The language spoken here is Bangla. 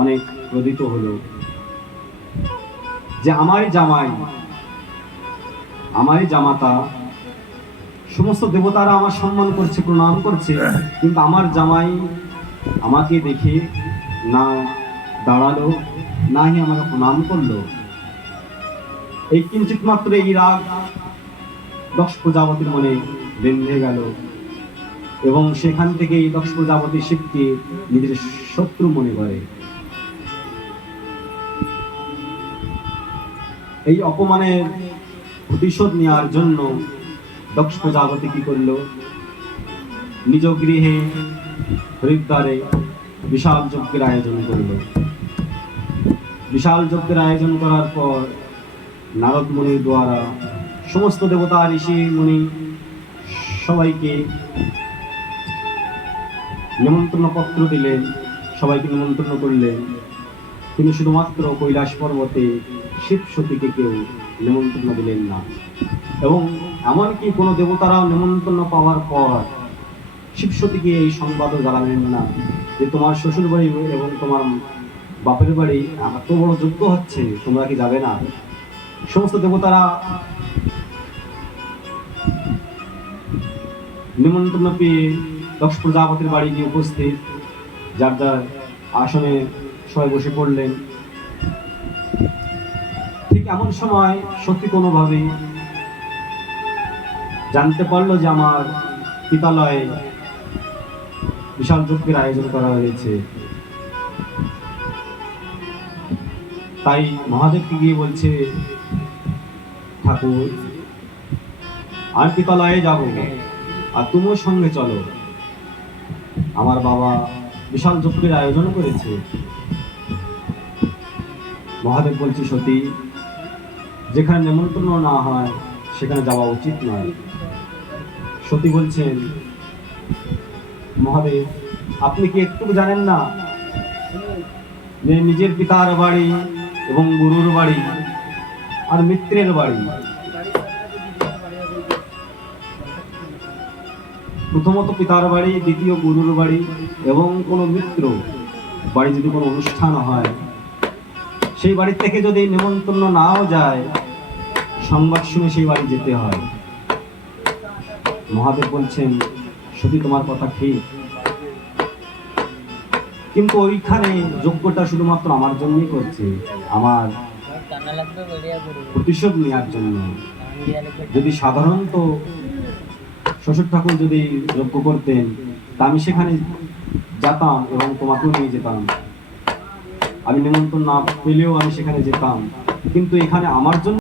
অনেক ক্রোধিত হলো যে আমারই জামাই, আমারই জামাতা, সমস্ত দেবতারা আমার সম্মান করছে, প্রণাম করছে, কিন্তু আমার জামাই আমাকে দেখে না দাঁড়ালো, না হি আমাকে প্রণাম করলো। এই কিঞ্চিত মাত্র এই রাগ দক্ষ প্রজাপতির মনে বেঁধে গেল এবং সেখান থেকে এই দক্ষ প্রজাপতি শিবকে নিজের শত্রু মনে করে। এই অপমানের প্রতিশোধ নেওয়ার জন্য দক্ষ প্রজাপতি কি করল, নিজ গৃহে হরিদ্বারে বিশাল যজ্ঞের আয়োজন করল। বিশাল যজ্ঞের আয়োজন করার পর নারদ মুনির দ্বারা সমস্ত দেবতা, ঋষি, মুনি সবাইকে নিমন্ত্রণ পত্র দিলেন, সবাইকে নিমন্ত্রণ করলেন, কিন্তু শুধুমাত্র কৈলাস পর্বতে শিব সতীকে কেউ নিমন্ত্রণ দিলেন না। এবং এমনকি কোনো দেবতারাও নিমন্ত্রণ পাওয়ার পর শিব সতীকে এই সংবাদও জানালেন না যে তোমার শ্বশুর বাড়ি এবং তোমার বাপের বাড়ি এত বড় যজ্ঞ হচ্ছে, তোমরা কি যাবে না? সমস্ত দেবতারা নিমন্ত্রণ পেয়ে দক্ষ প্রজাপতির বাড়ি গিয়ে উপস্থিত, যার যার আসনে সবাই বসে পড়লেন। ঠিক এমন সময় সত্যি কোনোভাবে জানতে পারলো যে আমার পিতালয়ে বিশাল যজ্ঞের আয়োজন করা হয়েছে। তাই মহাদেবকে গিয়ে বলছে, ঠাকুর আমি পিতালয়ে যাব আর তুমিও সঙ্গে চলো, আমার বাবা বিশাল যজ্ঞের আয়োজন করেছে। মহাদেব বলছে, সতী যেখানে নিমন্ত্রণ না হয় সেখানে যাওয়া উচিত নয়। সতী বলছেন, মহাদেব আপনি কি একটু জানেন না যে নিজের পিতার বাড়ি এবং গুরুর বাড়ি আর মিত্রের বাড়ি, প্রথমত পিতার বাড়ি, দ্বিতীয় গুরুর বাড়ি এবং কোনো মিত্র বাড়ি যদি কোনো অনুষ্ঠান হয়, সেই বাড়ি থেকে যদি নিমন্ত্রণ নাও যায়, সংবাদ শুনে সেই বাড়ি যেতে হয়। মহাদেব বলছেন, সত্যি তোমার কথা ঠিক, কিন্তু ওইখানে যজ্ঞটা শুধুমাত্র আমার জন্যই করছে, আমার প্রতিশোধ নেওয়ার জন্য। যদি সাধারণত শ্বশুর ঠাকুর যদি যজ্ঞ করতেন তা আমি সেখানে যেতাম এবং তোমাকেও নিয়ে যেতাম, আমি নিমন্ত্রণ না পেলেও আমি সেখানে যেতাম, কিন্তু এখানে আমার জন্য